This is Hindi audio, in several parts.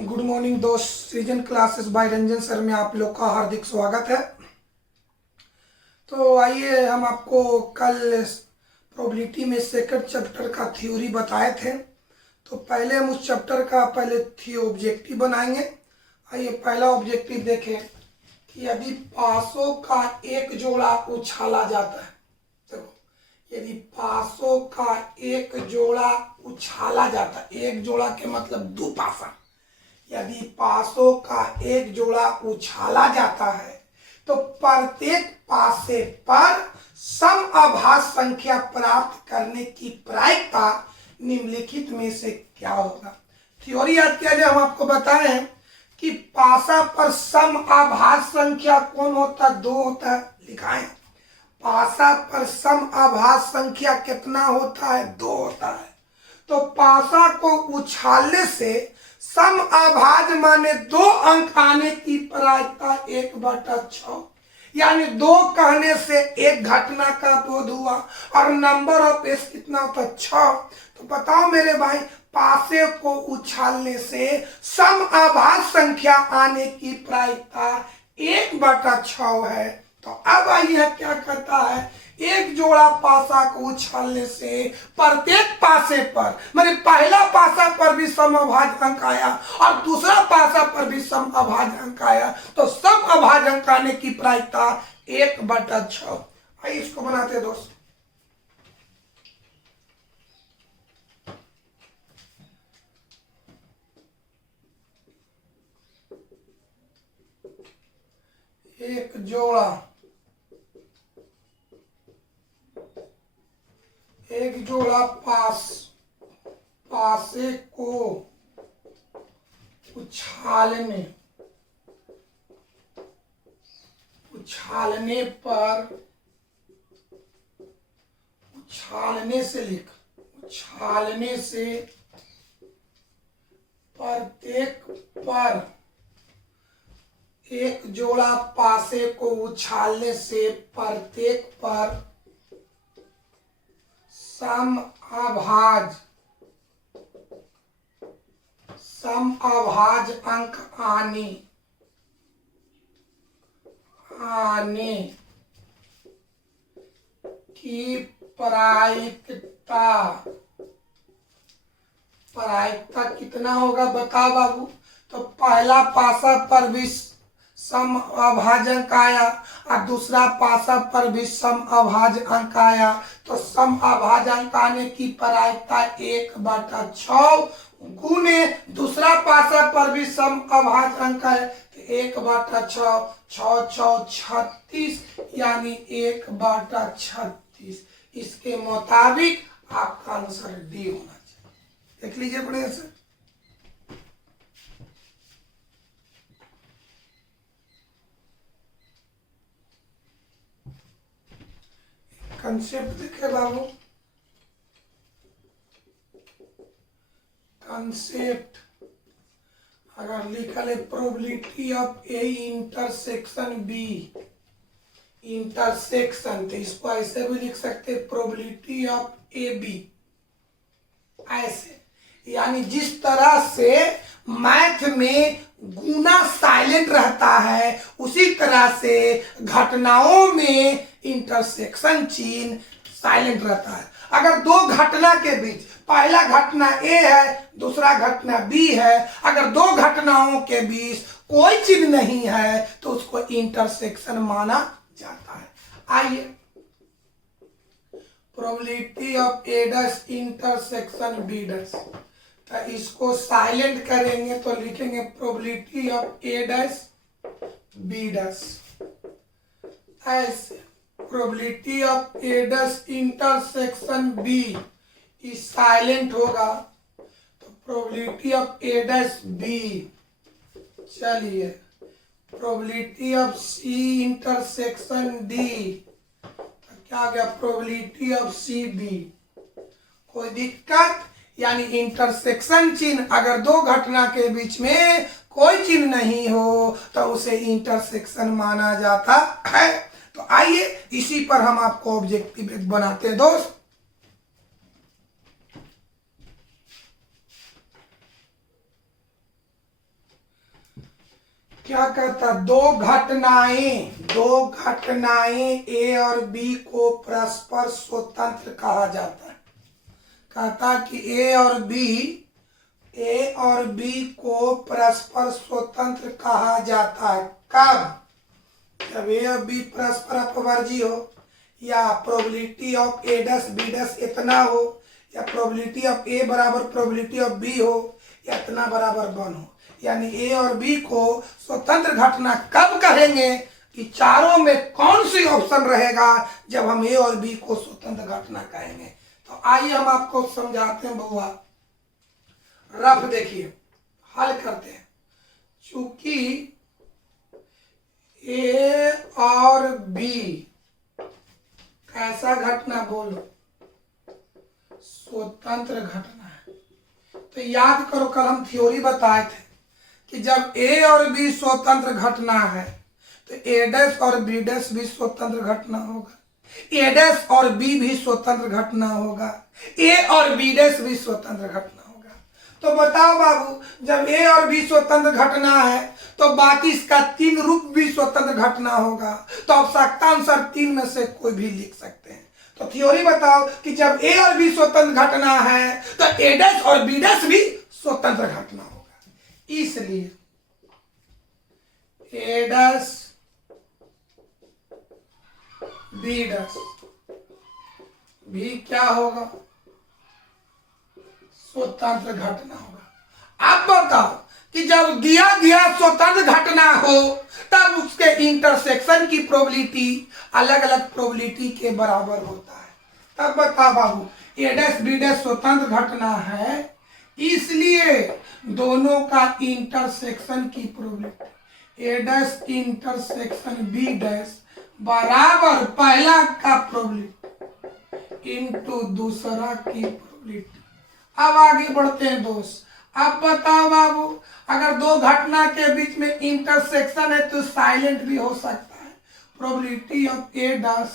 गुड मॉर्निंग दोस्त। सृजन क्लासेस बाय रंजन सर में आप लोग का हार्दिक स्वागत है। तो आइए, हम आपको कल प्रोबेबिलिटी में सेकंड चैप्टर का थ्योरी बताए थे। तो पहले हम उस चैप्टर का पहले ऑब्जेक्टिव बनाएंगे। आइए पहला ऑब्जेक्टिव देखें कि यदि पासों का एक जोड़ा उछाला जाता है। देखो, यदि पासों का एक जोड़ा उछाला जाता है, एक जोड़ा के मतलब दो पासा, यदि पासों का एक जोड़ा उछाला जाता है तो प्रत्येक पासे पर समअभाज्य संख्या प्राप्त करने की प्रायिकता निम्नलिखित में से क्या होगा। थ्योरी याद किया जाए, हम आपको बताए हैं कि पासा पर समअभाज्य संख्या कौन होता है? दो होता है। लिखाएं, पासा पर समअभाज्य संख्या कितना होता है? दो होता है। तो पासा को उछालने से समअभाज्य माने दो अंक आने की प्रायिकता 1/6, यानी दो कहने से एक घटना का बोध हुआ और नंबर ऑफ एस कितना होता है? 6। तो बताओ मेरे भाई, पासे को उछालने से समअभाज्य संख्या आने की प्रायिकता 1/6 है। तो अब आइए क्या कहता है, एक जोड़ा पासा को उछालने से प्रत्येक पासे पर, माने पहला पासा पर भी समअभाज्य अंक आया और दूसरा पासा पर भी समअभाज्य अंक आया, तो समअभाज्य अंक आने की प्रायिकता 1/6। आइए इसको बनाते हैं दोस्त। एक जोड़ा पासे को उछालने से प्रत्येक पर, एक जोड़ा पासे को उछालने से प्रत्येक पर समअभाज्य अंक आने की प्रायिकता कितना होगा? बता बाबू। तो पहला पासा पर भी समअभाज्य अंक आया और दूसरा पासा पर भी समअभाज्य अंक आया, तो समअभाज्य अंक आने की प्रायिकता 1/6 गुने दूसरा पासा पर भी समअभाज्य अंक है तो 1/6, 6 36, यानी 1/36। इसके मुताबिक आपका आंसर डी होना चाहिए। देख लीजिए बढ़िया से। कंसेप्ट देखे बाबू, कंसेप्ट अगर लिखा है probability of A intersection B, intersection, तो इसको ऐसे भी लिख सकते हैं प्रोबेबिलिटी ऑफ ए बी, ऐसे। यानी जिस तरह से मैथ में गुना साइलेंट रहता है, उसी तरह से घटनाओं में इंटरसेक्शन चिन्ह साइलेंट रहता है। अगर दो घटना के बीच, पहला घटना ए है, दूसरा घटना बी है, अगर दो घटनाओं के बीच कोई चिन्ह नहीं है तो उसको इंटरसेक्शन माना जाता है। आइए, probability of A dash intersection B dash, तो इसको साइलेंट करेंगे तो लिखेंगे probability of A dash B dash, ऐसे। Probability of A dash intersection B इस साइलेंट होगा, तो probability of A dash B. चलिए, probability of C intersection D, तो क्या आ गया? Probability of C B. कोई दिक्कत? यानी इंटरसेक्शन चिन्ह, अगर दो घटना के बीच में कोई चिन्ह नहीं हो तो उसे इंटरसेक्शन माना जाता है। तो आइए इसी पर हम आपको ऑब्जेक्टिव बनाते हैं दोस्त। क्या कहता, दो घटनाएं ए और बी को परस्पर स्वतंत्र कहा जाता है। कहता कि ए और बी को परस्पर स्वतंत्र कहा जाता है। कब? जब ए और बी परस्पर अपवर्जी हो, या probability of A dash B dash इतना हो, या प्रोबेबिलिटी ऑफ ए बराबर प्रोबेबिलिटी ऑफ बी हो, या इतना बराबर 1 हो। यानी ए और बी को स्वतंत्र घटना कब कहेंगे कि चारों में कौन सी ऑप्शन रहेगा जब हम ए और बी को स्वतंत्र घटना कहेंगे। तो आइए हम आपको समझाते हैं बउआ। रफ देखिए, हल करते हैं। चूंकि ए और बी कैसा घटना, बोलो, स्वतंत्र घटना है। तो याद करो, कल हम थ्योरी बताए थे कि जब ए और बी स्वतंत्र घटना है तो ए डैश और बी डैश भी स्वतंत्र घटना होगा, ए डैश और बी भी स्वतंत्र घटना होगा, ए और बी डैश भी स्वतंत्र घटना होगा। तो बताओ बाबू, जब ए और बी स्वतंत्र घटना है तो बाकी इसका 3 रूप भी स्वतंत्र घटना होगा। तो आवश्यकता अनुसार 3 में से कोई भी लिख सकते हैं। तो थ्योरी बताओ कि जब ए और बी स्वतंत्र घटना है तो ए डैश और बी डैश भी स्वतंत्र घटना होगा। इसलिए ए डैश बी डैश भी क्या होगा, स्वतंत्र घटना होगा। अब बताओ कि जब दिया गया स्वतंत्र घटना हो तब उसके इंटरसेक्शन की प्रोबेबिलिटी अलग अलग प्रोबेबिलिटी के बराबर होता है। तब बता बाबू, ए डैश बी डैश स्वतंत्र घटना है, इसलिए दोनों का इंटरसेक्शन की probability A dash intersection B dash बराबर पहला का प्रोबेबिलिटी इनटू दूसरा की प्रोबेबिलिटी। अब आगे बढ़ते हैं दोस्त। अब बताओ बाबू, अगर दो घटना के बीच में इंटरसेक्शन है तो साइलेंट भी हो सकता है। Probability of A dash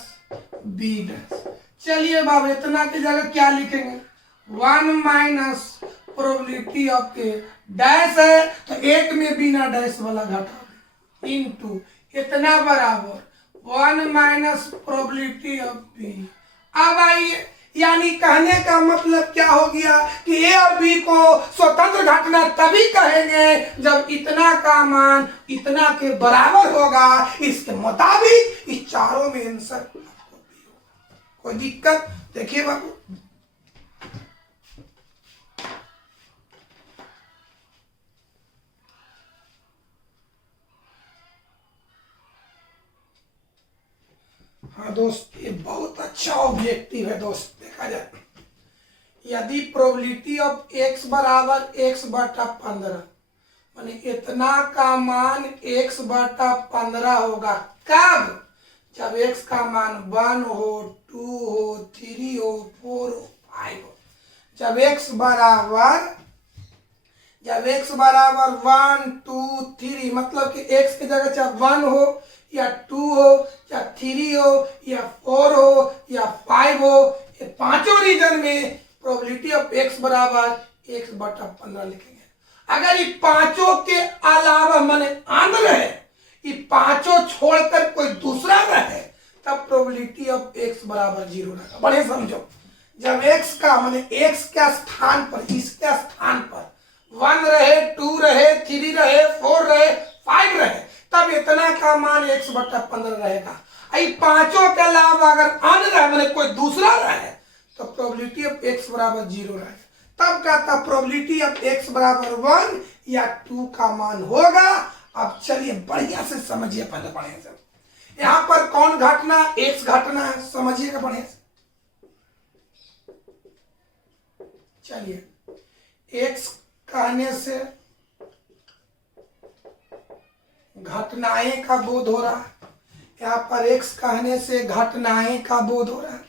B dash, चलिए बाबू इतना की जगह क्या लिखेंगे, 1 minus probability of A dash है तो एक में बिना डैश वाला घटा इनटू इतना बराबर 1 माइनस प्रोबेबिलिटी ऑफ बी। अब आइए, यानी कहने का मतलब क्या हो गया कि ए और बी को स्वतंत्र घटना तभी कहेंगे जब इतना का मान इतना के बराबर होगा। इसके मुताबिक इस चारों में आंसर आपको बी होगा। कोई दिक्कत? देखिए बाबू, हाँ दोस्त, ये बहुत अच्छा ऑब्जेक्टिव है दोस्त। देखा जाए, यदि प्रोबेबिलिटी ऑफ x बराबर x बटा 15, माने इतना का मान x बटा 15 होगा। कब? जब x का मान 1 हो, 2 हो, 3 हो, 4 हो, 5 हो। जब x बराबर 1, 2, 3, मतलब कि x की जगह चाहे 1 हो या 2 हो या 3 हो या 4 हो या 5 हो, ये पांचों रीजन में प्रोबेबिलिटी ऑफ x बराबर x बटा 15 लिखेंगे। अगर ये पांचों के अलावा माने आंध्र रहे, ये पांचों छोड़कर कोई दूसरा रहे, तब प्रोबेबिलिटी ऑफ x बराबर 0 रहेगा। बढ़िया समझो, जब x का माने x के स्थान पर, इसके स्थान पर 1 रहे, 2 रहे, 3 रहे, 4 रहे, 5 रहे, तब इतना का मान x बटा 15 रहेगा। आई पांचों के अलावा अगर अन्य रहे, माने कोई दूसरा रहे, तो प्रोबेबिलिटी ऑफ x बराबर 0 रहेगा। तब कहता प्रोबेबिलिटी ऑफ x बराबर 1 या 2 का मान होगा। अब चलिए बढ़िया से समझिए, पहले बढ़िया से यहाँ पर कौन घटना, x घटना है, समझिएगा बढ़िया से। चलिए, x कहने से घटनाएं का बोध हो रहा है, यहाँ पर x कहने से घटनाएं का बोध हो रहा है।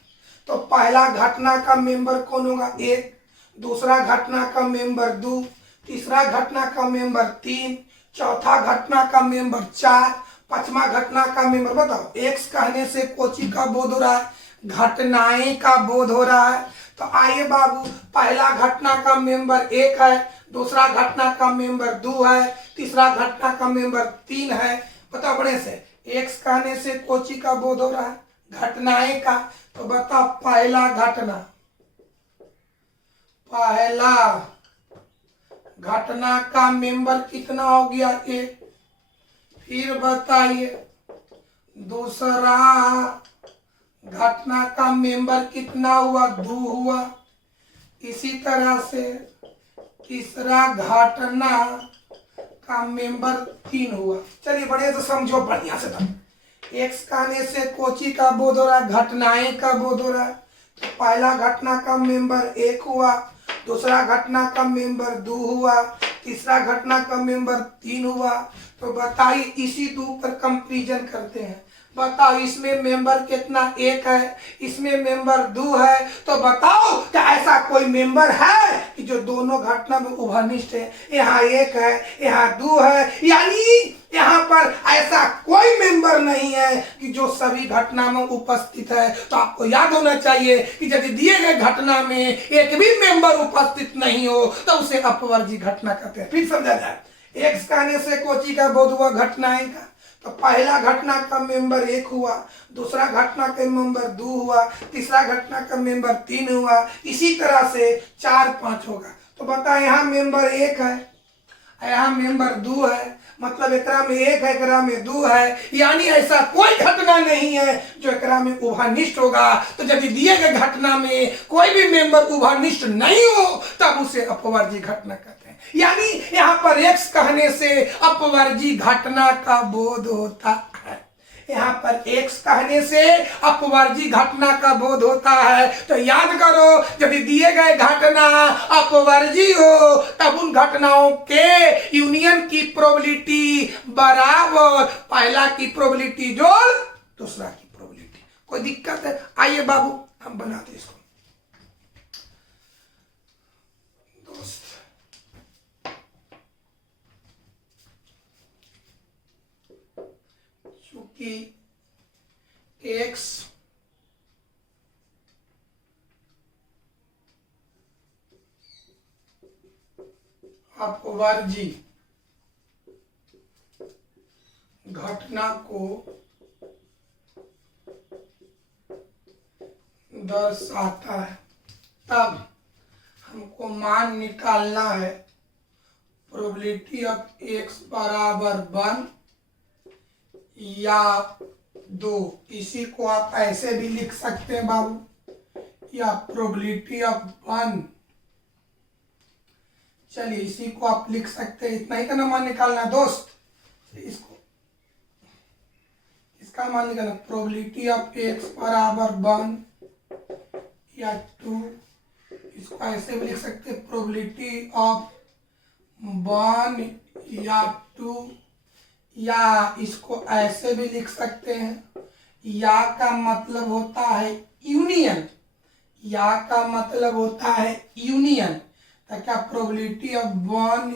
तो पहला घटना का मेंबर कौन होगा, 1, दूसरा घटना का मेंबर 2, तीसरा घटना का मेंबर 3, चौथा घटना का मेंबर 4, पांचवा घटना का मेंबर, बताओ x कहने से कोची का बोध हो रहा है, घटनाएं का बोध हो रहा है। तो आइए बाबू, पहला घटना का मेंबर 1 है, दूसरा घटना का मेंबर 2 है, तीसरा घटना का मेंबर 3 है। बताओ बड़े से, एक्स कहने से कोची का बोध हो रहा है? घटनाएं का। तो बता पहला घटना, पहला घटना का मेंबर कितना हो गया? एक। फिर बताइए दूसरा घटना का मेंबर कितना हुआ? 2 हुआ। इसी तरह से तीसरा घटना का मेंबर 3 हुआ। चलिए बढ़िया से समझो, बढ़िया से तब एक्स कहने से कोची का बोध हो रहा है? घटनाएं का बोध हो रहा है। तो पहला घटना का मेंबर 1 हुआ, दूसरा घटना का मेंबर 2 हुआ, तीसरा घटना का मेंबर 3 हुआ। तो बताइए इसी 2 पर कंपैरिजन करते हैं। बताओ इसमें मेंबर कितना? 1 है, इसमें मेंबर 2 है। तो बताओ क्या ऐसा कोई मेंबर है कि जो दोनों घटना में उभयनिष्ठ है? यहाँ 1 है, यहाँ 2 है, यानी यहाँ पर ऐसा कोई मेंबर नहीं है कि जो सभी घटना में उपस्थित है। तो आपको याद होना चाहिए कि यदि दिए गए घटना में एक भी मेंबर उपस्थित नहीं हो तो उसे अपवर्जी घटना कहते हैं। फिर समझा जाए, एक्स कहने से कोची का बोध हुआ? घटनाएं का। तो पहला घटना का मेंबर 1 हुआ, दूसरा घटना का मेंबर 2 हुआ, तीसरा घटना का मेंबर 3 हुआ। इसी तरह से 4, 5 होगा। तो बता यहाँ मेंबर 1 है, यहाँ मेंबर 2 है, मतलब एकरा में 1 है, एकरा में 2 है, यानी ऐसा कोई घटना नहीं है जो एकरा में उभयनिष्ठ होगा। तो यदि दिए गए घटना में कोई भी मेंबर उभयनिष्ठ नहीं हो तब उसे अपवर्जी घटना कहते हैं। यानी यहाँ पर एक्स कहने से अपवर्जी घटना का बोध होता है। यहाँ पर एक्स कहने से अपवर्जी घटना का बोध होता है। तो याद करो, यदि दिए गए घटना अपवर्जी हो तब उन घटनाओं के यूनियन की प्रोबेबिलिटी बराबर पहला की प्रोबेबिलिटी जोड़ दूसरा की प्रोबेबिलिटी। कोई दिक्कत है? आइए बाबू हम बनाते इसको। कि एक्स अपवर्जी घटना को दर्शाता है, तब हमको मान निकालना है प्रोबेबिलिटी ऑफ एक्स बराबर 1 या 2। इसी को आप ऐसे भी लिख सकते हैं बाबू, या प्रोबेबिलिटी ऑफ 1। चलिए इसी को आप लिख सकते हैं, इतना ही का ना मान निकालना है दोस्त। इसको इसका मान निकालना, प्रोबेबिलिटी ऑफ एक्स बराबर 1 या 2। इसको ऐसे भी लिख सकते हैं, प्रोबेबिलिटी ऑफ 1 या 2, या इसको ऐसे भी लिख सकते हैं, या का मतलब होता है यूनियन, या का मतलब होता है यूनियन। तो क्या प्रोबेबिलिटी ऑफ 1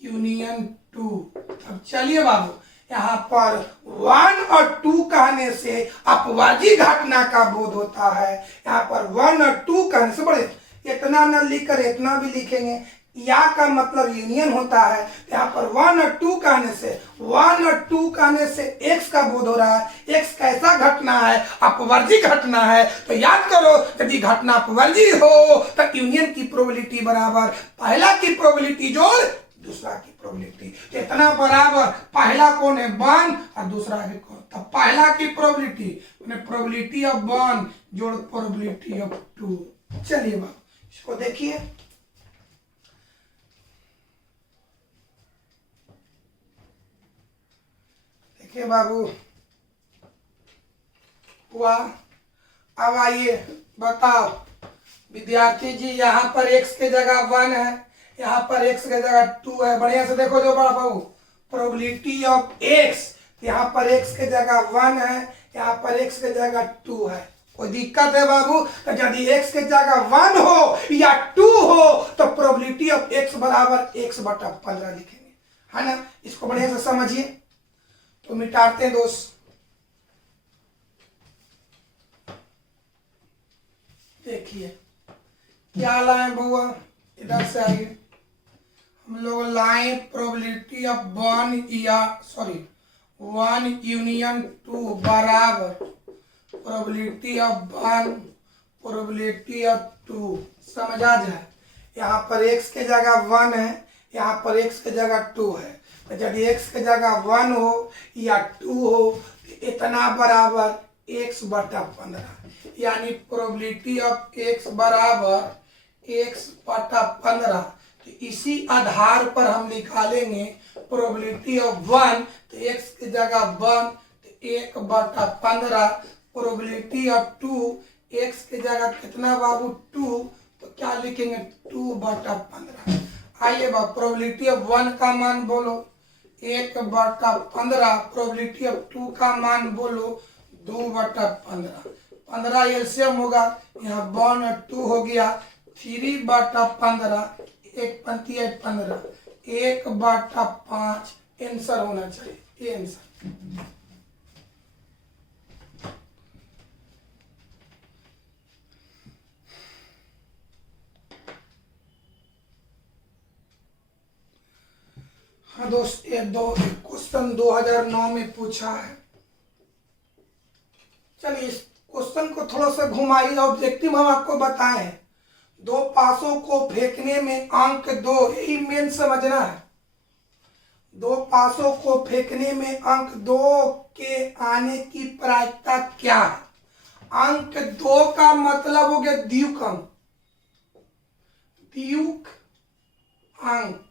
यूनियन 2। अब चलिए बाबू, यहाँ पर 1 और 2 कहने से अपवर्जी घटना का बोध होता है। यहाँ पर 1 और 2 कहने से, बड़े इतना न लिख कर इतना भी लिखेंगे, या का मतलब यूनियन होता है। यहाँ पर 1 और 2 कहने से, 1 और 2 कहने से एक्स का बोध हो रहा है। एक्स कैसा घटना है? अपवर्जी घटना है। तो याद करो, यदि घटना अपवर्जी हो तो यूनियन की प्रोबेबिलिटी बराबर पहला की प्रोबेबिलिटी जोड़ दूसरा की प्रोबेबिलिटी। इतना बराबर पहला कौन है? 1 और दूसरा है कौन? तो पहला की प्रोबेबिलिटी प्रोबेबिलिटी ऑफ 1 जोड़ प्रोबेबिलिटी ऑफ 2। चलिए बाबू इसको देखिए, देखिए बाबू हुआ। अब आइए बताओ विद्यार्थी जी, यहाँ पर x के जगह 1 है, यहाँ पर x के जगह 2 है। बढ़िया से देखो जो बड़ा बाबू, प्रोबेबिलिटी ऑफ x, यहाँ पर x के जगह 1 है, यहाँ पर x के जगह 2 है। कोई दिक्कत है बाबू? तो यदि x के जगह 1 हो या 2 हो तो प्रोबेबिलिटी ऑफ x बराबर x बटा 15 लिखेंगे, है ना। इसको बढ़िया से समझिए। तो मिटाते हैं दोस्त, देखिए क्या लाए बुआ, इधर से आइए, हम लोग लाए probability of one union two बराबर probability of one probability of two. समझा जाए, यहाँ पर x के जगह 1 है, यहाँ पर x के जगह 2 है। तो जब x के जगह 1 हो या 2 हो तो इतना बराबर x बटा 15, यानी प्रोबेबिलिटी ऑफ x बराबर x बटा 15। तो इसी आधार पर हम निकालेंगे प्रोबेबिलिटी ऑफ 1, तो x की जगह 1 तो 1 बटा 15। प्रोबेबिलिटी ऑफ 2, x की जगह कितना बाबू 2, तो क्या लिखेंगे 2 बटा 15। आइए बाबू प्रोबेबिलिटी ऑफ 1 का मान बोलो 1 बटा 15, प्रोबेबिलिटी ऑफ 2 का मान बोलो 2 बटा 15। 15 एलसीएम होगा, यहाँ 1 और 2 हो गया 3 बटा 15, 1 पंती 15, 1 बटा 5 आंसर होना चाहिए, ये आंसर। हाँ दोस्त, ये क्वेश्चन 2009 में पूछा है। चलिए इस क्वेश्चन को थोड़ा सा घुमाइए। ऑब्जेक्टिव हम आपको बताए हैं, 2 पासों को फेंकने में अंक 2, यही मेन समझना है। 2 पासों को फेंकने में अंक 2 के आने की प्रायिकता क्या है? अंक 2 का मतलब हो गया द्विक अंक, द्विक अंक।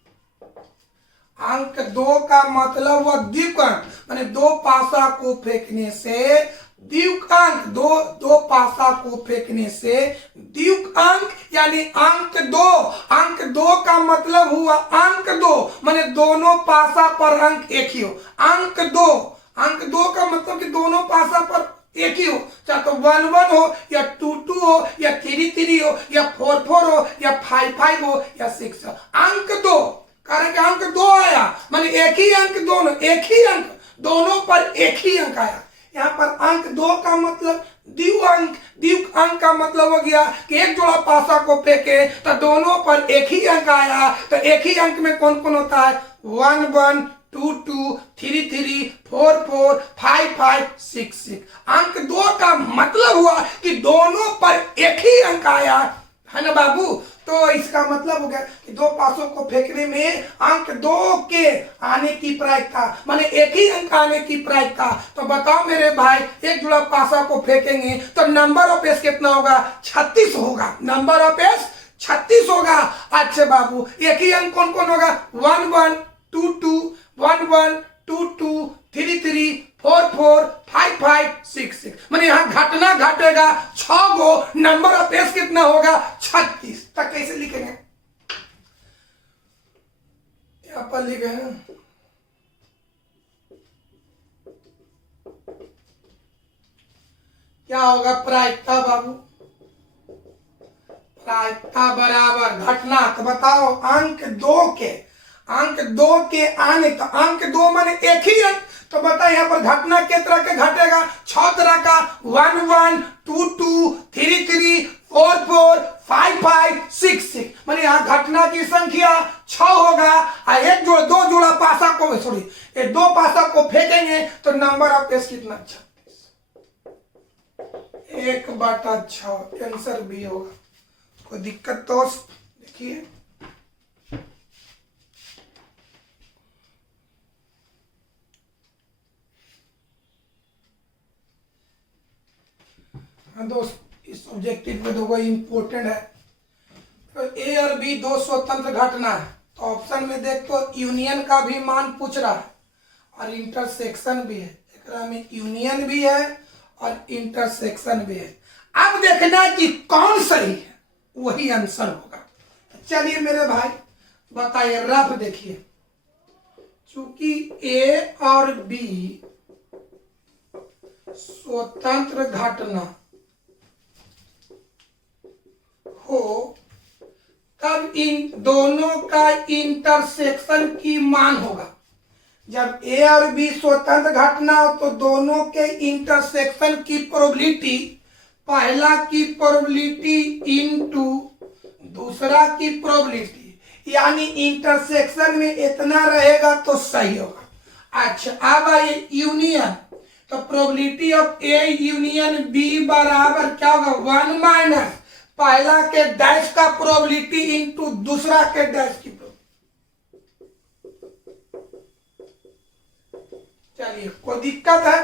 अंक 2 का मतलब हुआ द्विक अंक, माने 2 पासा को फेंकने से द्विक अंक, दो पासा को फेंकने से द्विक अंक यानी अंक 2। अंक 2 का मतलब हुआ अंक 2, माने दोनों पासा पर अंक एक ही हो। अंक 2 का मतलब कि दोनों पासा पर एक ही हो, चाहे तो 1 1 हो या 2 2 हो या 3 3 हो या 4 4 हो या 5 5 हो या 6 हो। अंक 2 कारण कि अंक 2 आया, माने एक ही अंक, दोनों एक ही अंक, दोनों पर एक ही अंक आया। यहाँ पर अंक 2 का मतलब द्विक अंक। द्विक अंक का मतलब हो गया कि एक जोड़ा पासा को फेंके तो दोनों पर एक ही अंक आया। तो एक ही अंक में कौन कौन होता है? 1 1 2 2 3 3 4 4 5 5 6 6। अंक 2 का मतलब हुआ कि दोनों पर एक ही अंक आया, है ना बाबू। तो इसका मतलब हो गया कि 2 पासों को फेंकने में अंक 2 के आने की प्रायिकता, माने एक ही अंक आने की प्रायिकता। तो बताओ मेरे भाई, एक जुड़ा पासा को फेंकेंगे तो नंबर ऑफ एस कितना होगा? 36 होगा। नंबर ऑफ एस 36 होगा। अच्छा बाबू, एक ही अंक कौन कौन होगा? 1 1 2 2 1 1 2 2 3 3 4 4 5 5 6 6। मैंने यहाँ घटना घटेगा 6 गो, नंबर ऑफ एस कितना होगा? 36। तक कैसे लिखेंगे? यहाँ पर लिखे हैं क्या होगा प्रायिकता बाबू? प्रायिकता बराबर घटना। तो बताओ अंक 2 के आने, तो अंक 2 माने एक ही अंक। तो बता यहाँ पर घटना के तरह के घटेगा? 6 तरह का, 1 1 2 2 3 3 4 4 5 5 6 6। माने यहाँ घटना की संख्या 6 होगा। एक जोड़ 2 जोड़ा पासा को, सॉरी, ये 2 पासा को फेंकेंगे तो नंबर ऑफ एस कितना? 36। 1 बटा 6 आंसर बी होगा। कोई दिक्कत तो देखिए। दोस्त, इस ऑब्जेक्टिव में दो इंपोर्टेंट है। तो ए और बी 2 स्वतंत्र घटना है। तो ऑप्शन में देख तो यूनियन का भी मान पूछ रहा है और इंटरसेक्शन भी है। एकरा में यूनियन भी है और इंटरसेक्शन भी है। अब देखना कि कौन सही है, वही आंसर होगा। चलिए मेरे भाई बताइए, रफ देखिए। चूंकि ए और बी स्वतंत्र घटना हो, तब इन दोनों का इंटरसेक्शन की मान होगा। जब ए और बी स्वतंत्र घटना हो तो दोनों के इंटरसेक्शन की प्रोबेबिलिटी, पहला की प्रोबेबिलिटी इनटू दूसरा की प्रोबेबिलिटी, यानी इंटरसेक्शन में इतना रहेगा तो सही होगा। अच्छा अब आइए यूनियन, तो probability of A union B बराबर क्या होगा, 1 माइनस पहला के डैश का प्रोबेबिलिटी इंटू दूसरा के डैश की प्रोबेबिलिटी। चलिए कोई दिक्कत है,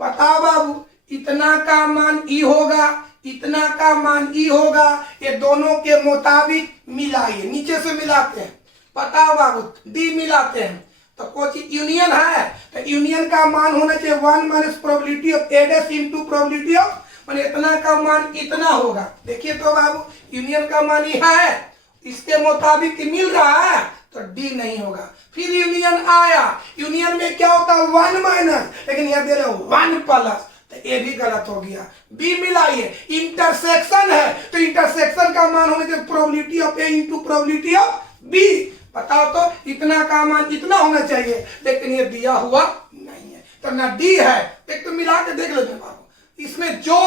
बताओ बाबू, इतना का मान ई होगा, इतना का मान ई होगा, ये दोनों के मुताबिक मिलाइए, नीचे से मिलाते हैं, बताओ बाबू डी मिलाते हैं तो कोई यूनियन है, तो यूनियन का मान होना चाहिए 1 minus probability of A dash into probability of, माने इतना का मान इतना होगा। देखिए तो बाबू यूनियन का मान ये है, इसके मुताबिक मिल रहा है तो डी नहीं होगा। फिर यूनियन आया, यूनियन में क्या होता है 1 माइनस, लेकिन यह दे रहे 1 प्लस, तो ये भी गलत हो गया। बी मिलाइए, इंटरसेक्शन है तो इंटरसेक्शन का मान होने चाहिए probability of A into probability of B. बताओ तो इतना का मान इतना होना चाहिए, लेकिन ये दिया हुआ नहीं है तो ना डी है। एक तो मिला के देख लेते बाबू, इसमें जो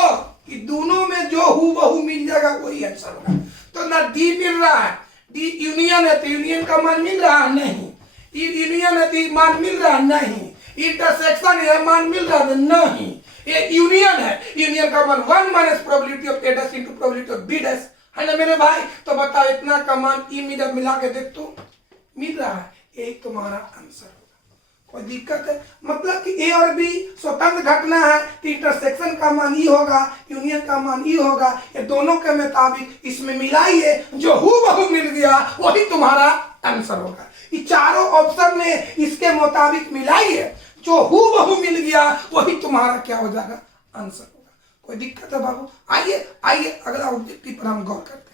दोनों में जो हूबहू मिल जाएगा वही आंसर होगा। तो ना डी मिल रहा है, डी यूनियन है तो यूनियन का मान मिल रहा है नहीं, यूनियन है तो मान मिल रहा है नहीं, इंटरसेक्शन है मान मिल रहा है नहीं, ये यूनियन है, यूनियन का मान 1 minus probability of A dash into probability of B dash है ना मेरे भाई। तो बताओ इतना का मान ई मिला के देख तो मिल रहा है, यही तुम्हारा आंसर होगा। कोई दिक्कत है, मतलब कि ए और बी स्वतंत्र घटना है तो इंटरसेक्शन का मान ई होगा, यूनियन का मान ई होगा, ये दोनों के मुताबिक इसमें मिलाइए, जो हूबहू मिल गया वही तुम्हारा आंसर होगा। ये चारों ऑप्शन में इसके मुताबिक मिलाइए, जो हूबहू मिल गया वही तुम्हारा क्या हो जाएगा, आंसर होगा। कोई दिक्कत है बाबू, आइए आइए अगला ऑब्जेक्टिव पर हम गौर करते हैं।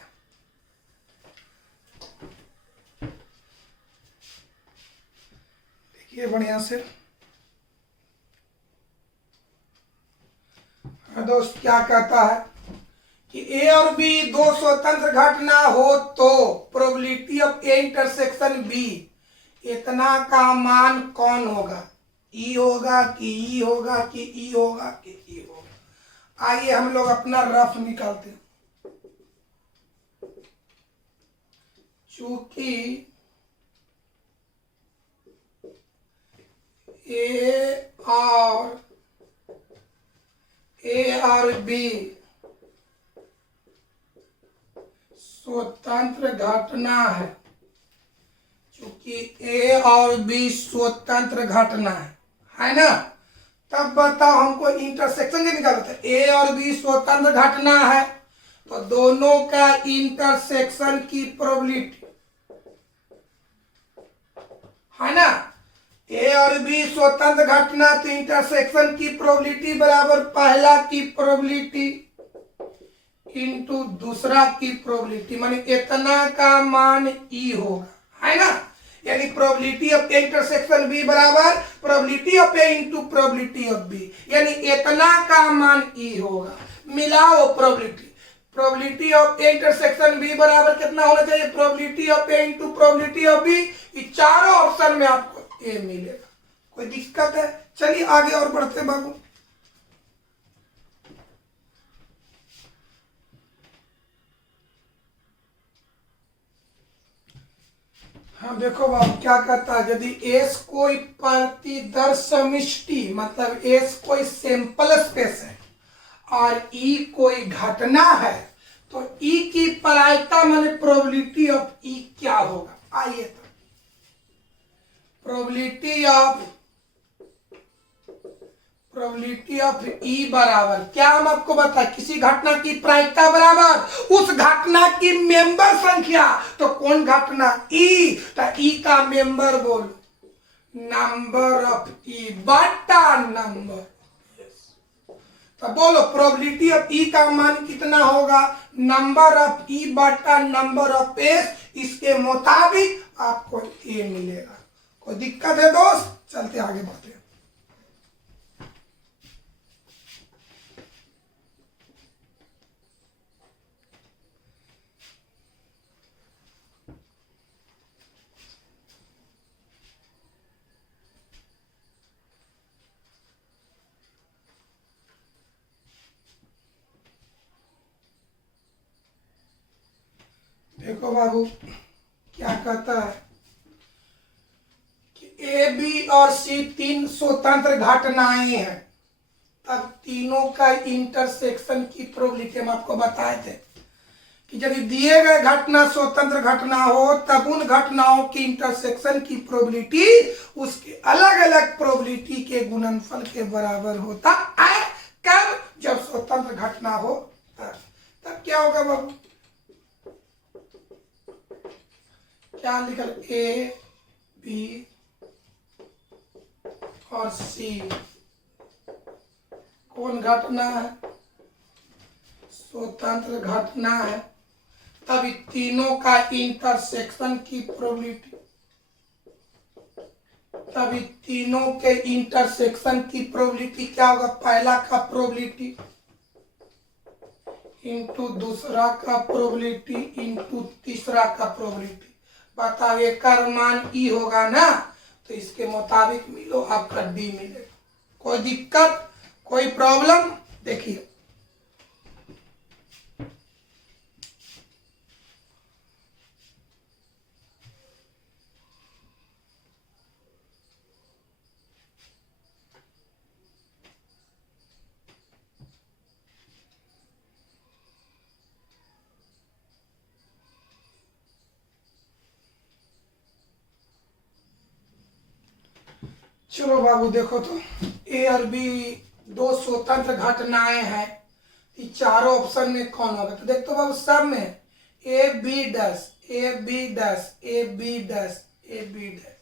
देखिए बढ़िया से, दोस्त क्या कहता है कि ए और बी दो स्वतंत्र घटना हो तो probability of A intersection B इतना का मान कौन होगा, ई होगा कि ई होगा कि ई होगा कि ई होगा। आइए हम लोग अपना रफ निकालते हैं। चूंकि ए और बी स्वतंत्र घटना है, चूंकि ए और बी स्वतंत्र घटना है ना, तब बताओ हमको इंटरसेक्शन के निकालते हैं। ए और बी स्वतंत्र घटना है तो दोनों का इंटरसेक्शन की प्रोबेबिलिटी है ना, ए और बी स्वतंत्र घटना तो इंटरसेक्शन की प्रोबेबिलिटी बराबर पहला की प्रोबेबिलिटी इंटू दूसरा की प्रोबेबिलिटी, माने इतना का मान ई होगा है ना, यानी probability of A intersection B बराबर probability of A into probability of B, यानी इतना का मान ई होगा। मिलाओ probability, probability of A intersection B बराबर कितना होना चाहिए, probability of A into probability of B, ये चारों ऑप्शन में आपको ए मिलेगा। कोई दिक्कत है, चलिए आगे और बढ़ते बाबू। हाँ देखो बाबू क्या कहता है, यदि एस कोई प्रतिदर्श समिष्टि मतलब एस कोई सैंपल स्पेस है और ई कोई घटना है तो ई की प्रायिकता माने प्रोबेबिलिटी ऑफ ई क्या होगा। आइए तो प्रोबेबिलिटी ऑफ ई बराबर क्या, हम आपको बताए किसी घटना की प्रायिकता बराबर उस घटना की मेंबर संख्या, तो कौन घटना ई, तो ई का मेंबर बोलो नंबर ऑफ ई बटा नंबर, तो बोलो प्रोबेबिलिटी ऑफ ई का मान कितना होगा, नंबर ऑफ ई बटा नंबर ऑफ एस, इसके मुताबिक आपको ए मिलेगा। कोई दिक्कत है दोस्त, चलते आगे बढ़ते हैं। देखो बाबू क्या कहता है कि ए बी और सी तीन स्वतंत्र घटनाएं हैं, तब तीनों का इंटरसेक्शन की प्रोबेबिलिटी हम आपको बताए थे कि यदि दिए गए घटना स्वतंत्र घटना हो तब उन घटनाओं की इंटरसेक्शन की प्रोबेबिलिटी उसके अलग अलग प्रोबेबिलिटी के गुणनफल के बराबर होता है। कब? जब स्वतंत्र घटना हो तब क्या होगा बाबू? क्या लिखल? ए बी और सी कौन घटना है? स्वतंत्र घटना है, तब तीनों का इंटरसेक्शन की प्रोबेबिलिटी, तब तीनों के इंटरसेक्शन की प्रोबेबिलिटी क्या होगा? पहला का प्रोबेबिलिटी इंटू दूसरा का प्रोबेबिलिटी इंटू तीसरा का प्रोबेबिलिटी। बताओ ये का मान ई होगा ना, तो इसके मुताबिक मिलो आपका डी मिलेगा। कोई दिक्कत, कोई प्रॉब्लम? देखिए चलो बाबू देखो तो ए और बी दो स्वतंत्र घटनाएं हैं, ये चारों ऑप्शन में कौन होगा? तो देखो बाबू सब में A B dash A B dash A B dash A B dash.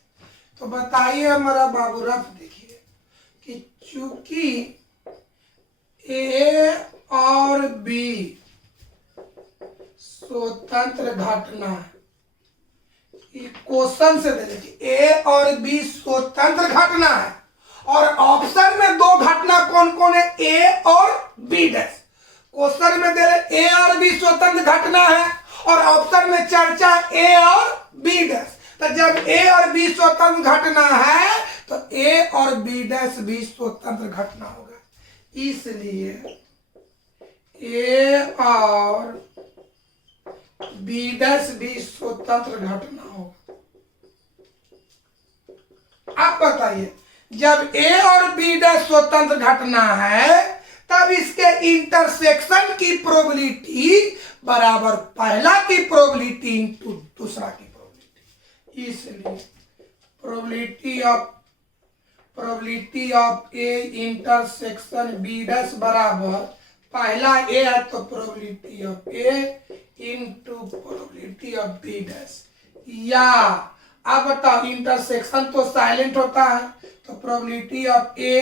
तो बताइए हमारा बाबू रफ देखिए कि चूंकि ए और बी स्वतंत्र घटना है, क्वेश्चन से दे देखिए ए और बी स्वतंत्र घटना है और ऑप्शन में दो घटना कौन कौन है? ए और बी डैश। क्वेश्चन में दे रहे ए और बी स्वतंत्र घटना है और ऑप्शन में चर्चा ए और बी डैश। तो जब ए और बी स्वतंत्र घटना है तो ए और बी डैश भी स्वतंत्र घटना होगा, इसलिए ए और बी डैश भी स्वतंत्र घटना होगा। आप बताइए जब ए और बी डैश स्वतंत्र घटना है तब इसके इंटरसेक्शन की प्रोबेबिलिटी बराबर पहला की प्रोबेबिलिटी इंटू दूसरा की प्रोबेबिलिटी, इसलिए probability of A intersection B dash बराबर पहला ए है तो probability of A into probability of B dash. या अब बताओ इंटरसेक्शन तो साइलेंट होता है तो probability of A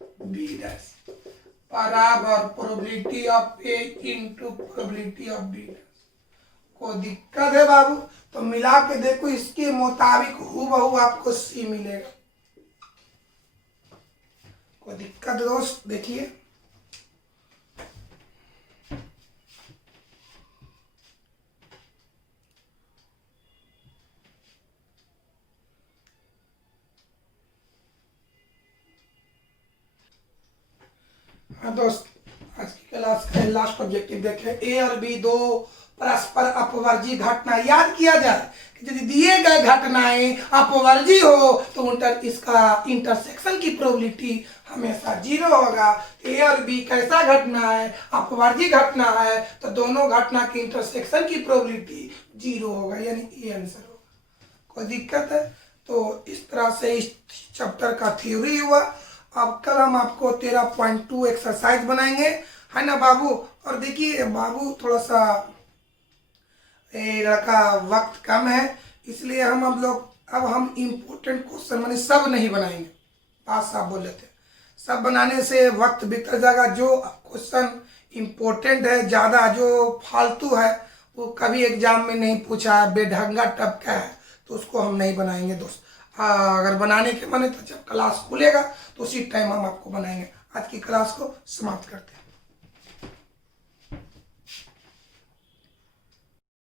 B dash बराबर probability of A into probability of B dash. कोई दिक्कत है बाबू? तो मिला के देखो, इसके मुताबिक हूबहू आपको सी मिलेगा। कोई दिक्कत दोस्त? देखिए हाँ दोस्त, आज की क्लास का लास्ट ऑब्जेक्टिव देखें। ए और बी दो परस्पर अपवर्जी घटना। याद किया जाए कि यदि दिए गए घटनाएं अपवर्जी हो तो इसका इंटरसेक्शन की प्रोबेबिलिटी हमेशा 0 होगा। ए और बी कैसा घटना है? अपवर्जी घटना है, तो दोनों घटना के इंटरसेक्शन की प्रोबेबिलिटी 0 होगा, यानी ये आंसर होगा। कोई दिक्कत है? तो इस तरह से इस चैप्टर का थ्योरी हुआ। अब कल हम आपको 13.2 एक्सरसाइज बनाएंगे, है ना बाबू? और देखिए बाबू थोड़ा सा लड़का वक्त कम है, इसलिए हम लोग अब हम इम्पोर्टेंट क्वेश्चन माने सब नहीं बनाएंगे। बात साहब बोल लेते, सब बनाने से वक्त बीत जाएगा। जो क्वेश्चन इम्पोर्टेंट है, ज़्यादा जो फालतू है वो कभी एग्जाम में नहीं पूछा है, बेढंगा टपका है, तो उसको हम नहीं बनाएंगे दोस्त। अगर बनाने के मन है तो जब क्लास खुलेगा तो उसी टाइम हम आपको बनाएंगे। आज की क्लास को समाप्त करते हैं।